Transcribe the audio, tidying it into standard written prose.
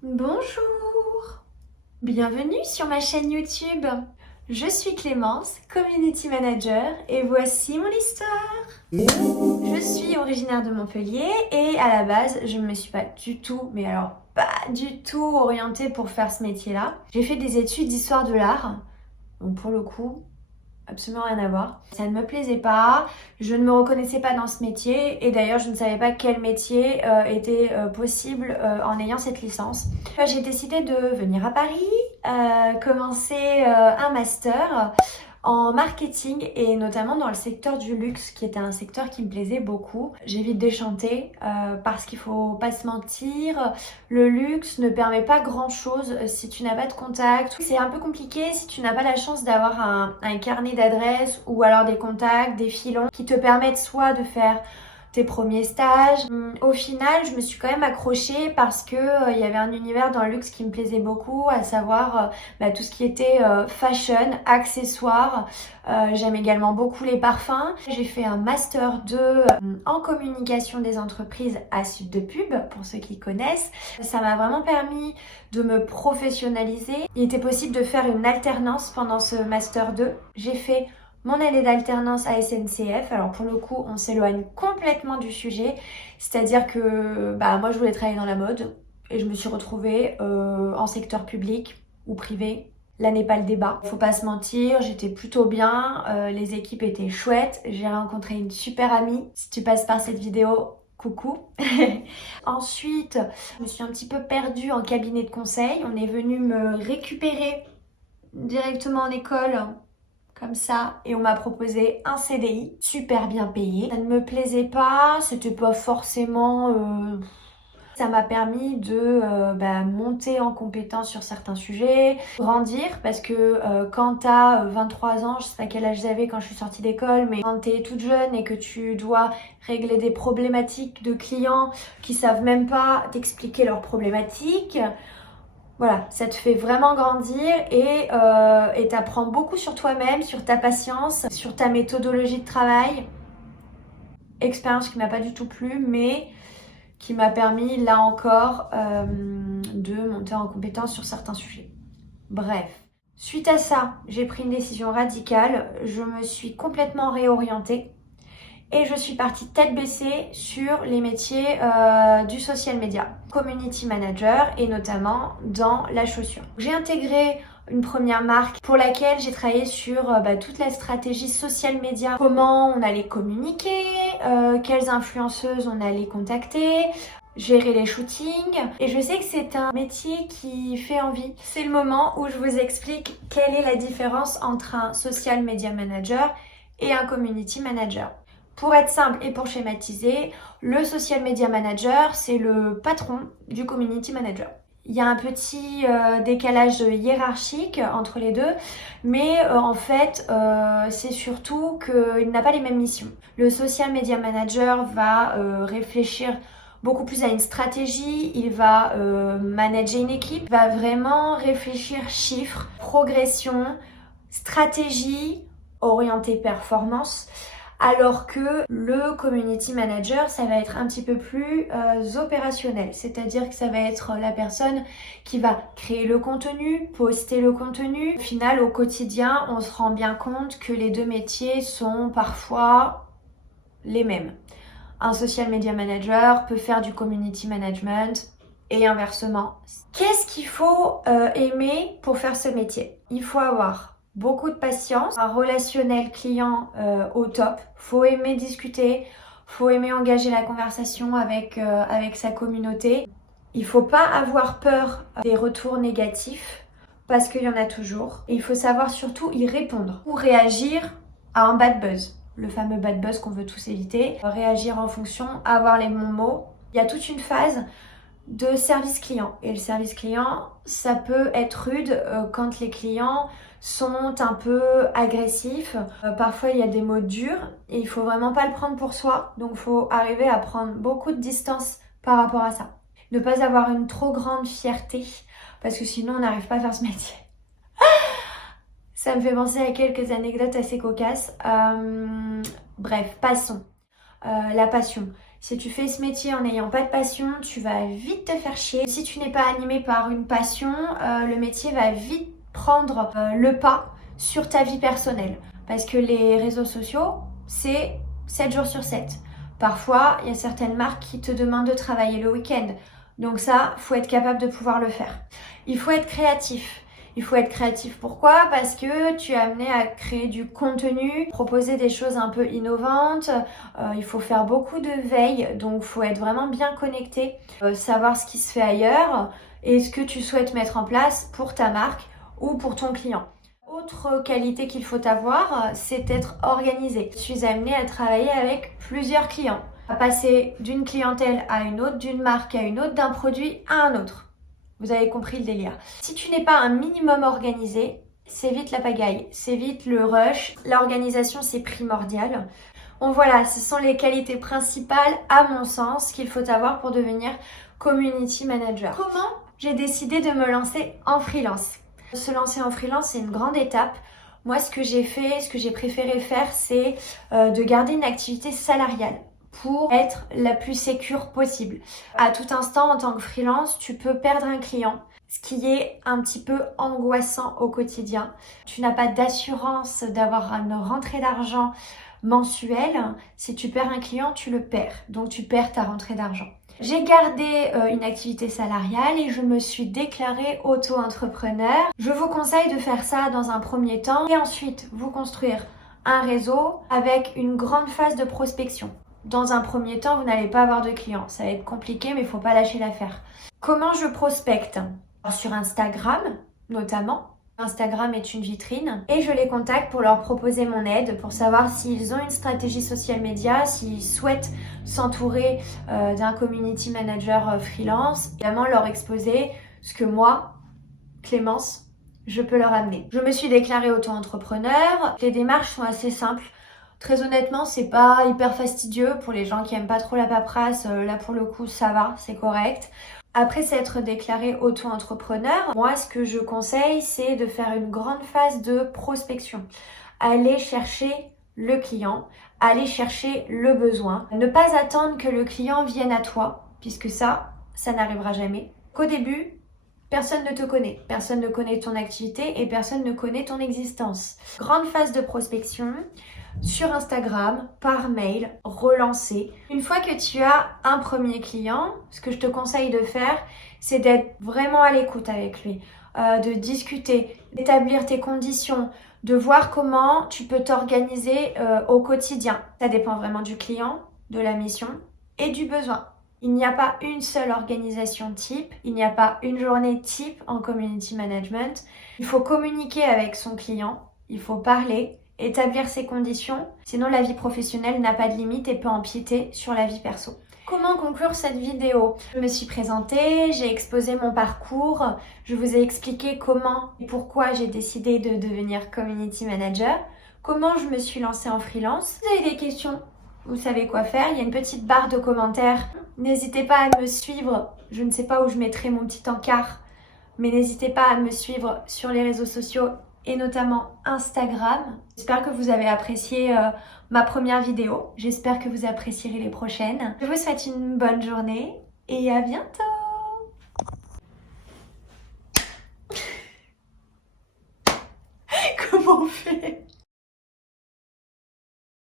Bonjour, bienvenue sur ma chaîne YouTube. Je suis Clémence, Community Manager et voici mon histoire. Je suis originaire de Montpellier et à la base, je ne me suis pas du tout, mais alors pas du tout orientée pour faire ce métier-là. J'ai fait des études d'histoire de l'art, donc pour le coup, absolument rien à voir. Ça ne me plaisait pas, je ne me reconnaissais pas dans ce métier et d'ailleurs je ne savais pas quel métier était possible en ayant cette licence. J'ai décidé de venir à Paris, commencer un master en marketing et notamment dans le secteur du luxe qui était un secteur qui me plaisait beaucoup. J'ai vite déchanté parce qu'il faut pas se mentir, le luxe ne permet pas grand chose si tu n'as pas de contact. C'est un peu compliqué si tu n'as pas la chance d'avoir un carnet d'adresses ou alors des contacts, des filons qui te permettent soit de faire tes premiers stages. Au final, je me suis quand même accrochée parce que il y avait un univers dans le luxe qui me plaisait beaucoup, à savoir tout ce qui était fashion, accessoires. J'aime également beaucoup les parfums. J'ai fait un master 2 en communication des entreprises à Sud de Pub, pour ceux qui connaissent. Ça m'a vraiment permis de me professionnaliser. Il était possible de faire une alternance pendant ce master 2. J'ai fait mon année d'alternance à SNCF. Alors pour le coup, on s'éloigne complètement du sujet. C'est-à-dire que moi, je voulais travailler dans la mode et je me suis retrouvée en secteur public ou privé. Là n'est pas le débat. Faut pas se mentir, j'étais plutôt bien. Les équipes étaient chouettes. J'ai rencontré une super amie. Si tu passes par cette vidéo, coucou. Ensuite, je me suis un petit peu perdue en cabinet de conseil. On est venu me récupérer directement en école comme ça et on m'a proposé un CDI super bien payé. Ça ne me plaisait pas, c'était pas forcément... Ça m'a permis de monter en compétence sur certains sujets, grandir parce que quand t'as 23 ans, je sais pas quel âge j'avais quand je suis sortie d'école, mais quand t'es toute jeune et que tu dois régler des problématiques de clients qui savent même pas t'expliquer leurs problématiques, voilà, ça te fait vraiment grandir et t'apprends beaucoup sur toi-même, sur ta patience, sur ta méthodologie de travail. Expérience qui m'a pas du tout plu, mais qui m'a permis, là encore, de monter en compétence sur certains sujets. Bref. Suite à ça, j'ai pris une décision radicale. Je me suis complètement réorientée. Et je suis partie tête baissée sur les métiers du social media, community manager et notamment dans la chaussure. J'ai intégré une première marque pour laquelle j'ai travaillé sur toute la stratégie social media, comment on allait communiquer, quelles influenceuses on allait contacter, gérer les shootings. Et je sais que c'est un métier qui fait envie. C'est le moment où je vous explique quelle est la différence entre un social media manager et un community manager. Pour être simple et pour schématiser, le social media manager, c'est le patron du community manager. Il y a un petit décalage hiérarchique entre les deux, mais en fait, c'est surtout qu'il n'a pas les mêmes missions. Le social media manager va réfléchir beaucoup plus à une stratégie, il va manager une équipe, il va vraiment réfléchir chiffres, progression, stratégie, orientée performance. Alors que le community manager, ça va être un petit peu plus opérationnel. C'est-à-dire que ça va être la personne qui va créer le contenu, poster le contenu. Au final, au quotidien, on se rend bien compte que les deux métiers sont parfois les mêmes. Un social media manager peut faire du community management et inversement. Qu'est-ce qu'il faut aimer pour faire ce métier? Il faut avoir beaucoup de patience, un relationnel client au top. Faut aimer discuter, faut aimer engager la conversation avec sa communauté. Il faut pas avoir peur des retours négatifs parce qu'il y en a toujours. Et il faut savoir surtout y répondre ou réagir à un bad buzz. Le fameux bad buzz qu'on veut tous éviter. Réagir en fonction, avoir les bons mots. Il y a toute une phase de service client. Et le service client, ça peut être rude quand les clients sont un peu agressifs. Parfois, il y a des mots durs et il faut vraiment pas le prendre pour soi. Donc, il faut arriver à prendre beaucoup de distance par rapport à ça. Ne pas avoir une trop grande fierté parce que sinon, on n'arrive pas à faire ce métier. Ça me fait penser à quelques anecdotes assez cocasses. Bref, passons. La passion. Si tu fais ce métier en n'ayant pas de passion, tu vas vite te faire chier. Si tu n'es pas animé par une passion, le métier va vite prendre le pas sur ta vie personnelle. Parce que les réseaux sociaux, c'est 7 jours sur 7. Parfois, il y a certaines marques qui te demandent de travailler le week-end. Donc ça, il faut être capable de pouvoir le faire. Il faut être créatif. Il faut être créatif, pourquoi? Parce que tu es amené à créer du contenu, proposer des choses un peu innovantes, il faut faire beaucoup de veille, donc il faut être vraiment bien connecté, savoir ce qui se fait ailleurs et ce que tu souhaites mettre en place pour ta marque ou pour ton client. Autre qualité qu'il faut avoir, c'est d'être organisé. Je suis amenée à travailler avec plusieurs clients, à passer d'une clientèle à une autre, d'une marque à une autre, d'un produit à un autre. Vous avez compris le délire. Si tu n'es pas un minimum organisé, c'est vite la pagaille, c'est vite le rush. L'organisation, c'est primordial. Bon voilà, ce sont les qualités principales, à mon sens, qu'il faut avoir pour devenir community manager. Comment j'ai décidé de me lancer en freelance? Se lancer en freelance, c'est une grande étape. Moi, ce que j'ai fait, ce que j'ai préféré faire, c'est de garder une activité salariale pour être la plus sécure possible. À tout instant, en tant que freelance, tu peux perdre un client, ce qui est un petit peu angoissant au quotidien. Tu n'as pas d'assurance d'avoir une rentrée d'argent mensuelle. Si tu perds un client, tu le perds. Donc tu perds ta rentrée d'argent. J'ai gardé une activité salariale et je me suis déclarée auto-entrepreneur. Je vous conseille de faire ça dans un premier temps et ensuite vous construire un réseau avec une grande phase de prospection. Dans un premier temps, vous n'allez pas avoir de clients. Ça va être compliqué, mais il ne faut pas lâcher l'affaire. Comment je prospecte? Sur Instagram, notamment. Instagram est une vitrine et je les contacte pour leur proposer mon aide, pour savoir s'ils ont une stratégie social media, s'ils souhaitent s'entourer d'un community manager freelance. Évidemment, leur exposer ce que moi, Clémence, je peux leur amener. Je me suis déclarée auto-entrepreneur. Les démarches sont assez simples. Très honnêtement, c'est pas hyper fastidieux pour les gens qui aiment pas trop la paperasse. Là, pour le coup, ça va, c'est correct. Après s'être déclaré auto-entrepreneur, moi, ce que je conseille, c'est de faire une grande phase de prospection. Aller chercher le client, aller chercher le besoin. Ne pas attendre que le client vienne à toi, puisque ça n'arrivera jamais. Qu'au début, personne ne te connaît, personne ne connaît ton activité et personne ne connaît ton existence. Grande phase de prospection sur Instagram, par mail, relancer. Une fois que tu as un premier client, ce que je te conseille de faire, c'est d'être vraiment à l'écoute avec lui, de discuter, d'établir tes conditions, de voir comment tu peux t'organiser au quotidien. Ça dépend vraiment du client, de la mission et du besoin. Il n'y a pas une seule organisation type, il n'y a pas une journée type en community management. Il faut communiquer avec son client, il faut parler, établir ses conditions, sinon la vie professionnelle n'a pas de limite et peut empiéter sur la vie perso. Comment conclure cette vidéo? Je me suis présentée, j'ai exposé mon parcours, je vous ai expliqué comment et pourquoi j'ai décidé de devenir community manager, comment je me suis lancée en freelance. Si vous avez des questions, vous savez quoi faire, il y a une petite barre de commentaires. N'hésitez pas à me suivre, je ne sais pas où je mettrai mon petit encart, mais n'hésitez pas à me suivre sur les réseaux sociaux et notamment Instagram. J'espère que vous avez apprécié ma première vidéo. J'espère que vous apprécierez les prochaines. Je vous souhaite une bonne journée et à bientôt!